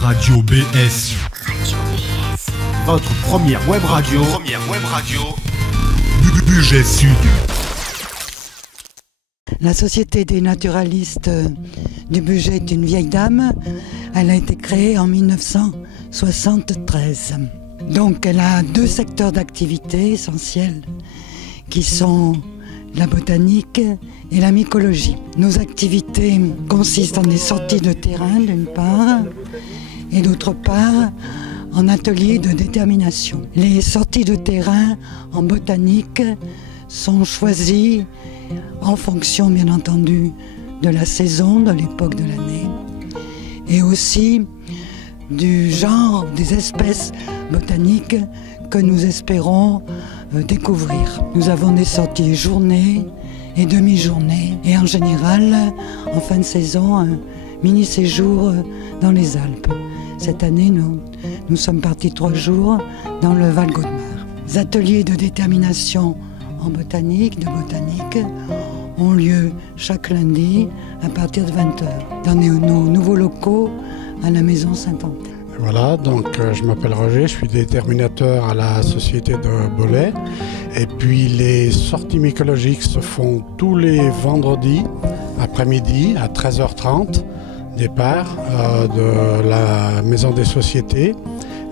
Radio BS. Votre première web radio. Du Bugey Sud. La Société des naturalistes du Bugey est une vieille dame. Elle a été créée en 1973. Donc elle a deux secteurs d'activité essentiels qui sont la botanique et la mycologie. Nos activités consistent en des sorties de terrain d'une part et d'autre part en ateliers de détermination. Les sorties de terrain en botanique sont choisies en fonction bien entendu de la saison, de l'époque de l'année et aussi du genre des espèces botaniques que nous espérons découvrir. Nous avons des sorties journée et demi-journée et en général, en fin de saison, un mini-séjour dans les Alpes. Cette année, nous sommes partis 3 jours dans le Val-Gaudemar. Les ateliers de détermination en botanique, ont lieu chaque lundi à partir de 20h dans nos nouveaux locaux à la maison Saint-Antoine. Voilà, donc je m'appelle Roger, je suis déterminateur à la Société de Bollay. Et puis les sorties mycologiques se font tous les vendredis après-midi à 13h30, départ de la Maison des Sociétés.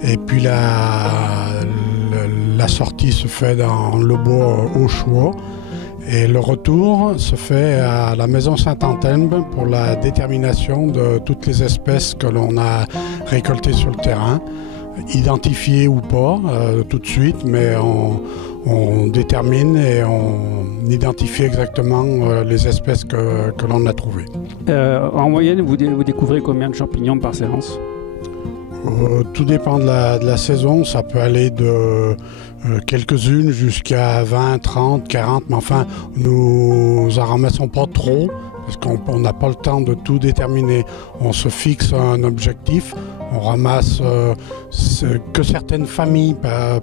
Et puis la sortie se fait dans le bois au Chouot. Et le retour se fait à la Maison Saint-Antoine pour la détermination de toutes les espèces que l'on a récoltées sur le terrain, identifiées ou pas tout de suite, mais on détermine et on identifie exactement les espèces que l'on a trouvées. En moyenne, vous découvrez combien de champignons par séance ? Tout dépend de la saison, ça peut aller de quelques-unes jusqu'à 20, 30, 40, mais enfin nous en ramassons pas trop parce qu'on n'a pas le temps de tout déterminer. On se fixe un objectif, on ramasse que certaines familles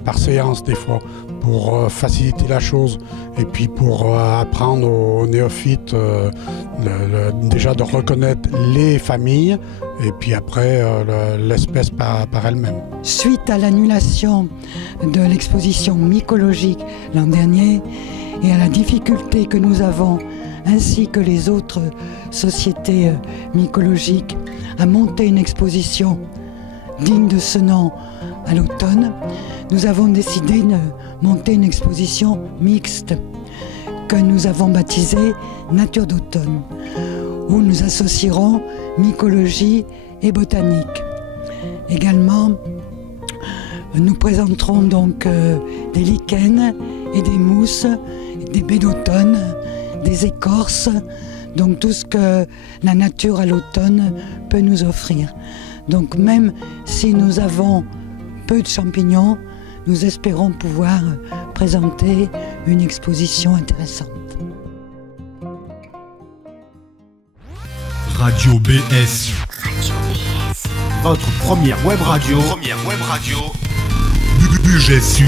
par séance des fois pour faciliter la chose et puis pour apprendre aux néophytes déjà de reconnaître les familles et puis après l'espèce par elle-même. Suite à l'annulation de l'exposition mycologique l'an dernier et à la difficulté que nous avons ainsi que les autres sociétés mycologiques à monter une exposition digne de ce nom à l'automne, nous avons décidé de monter une exposition mixte que nous avons baptisée Nature d'automne, où nous associerons mycologie et botanique. Également, nous présenterons donc des lichens et des mousses, des baies d'automne, des écorces, donc tout ce que la nature à l'automne peut nous offrir. Donc même si nous avons peu de champignons, nous espérons pouvoir présenter une exposition intéressante. Radio BS. Votre première web radio. Du Bugey Sud.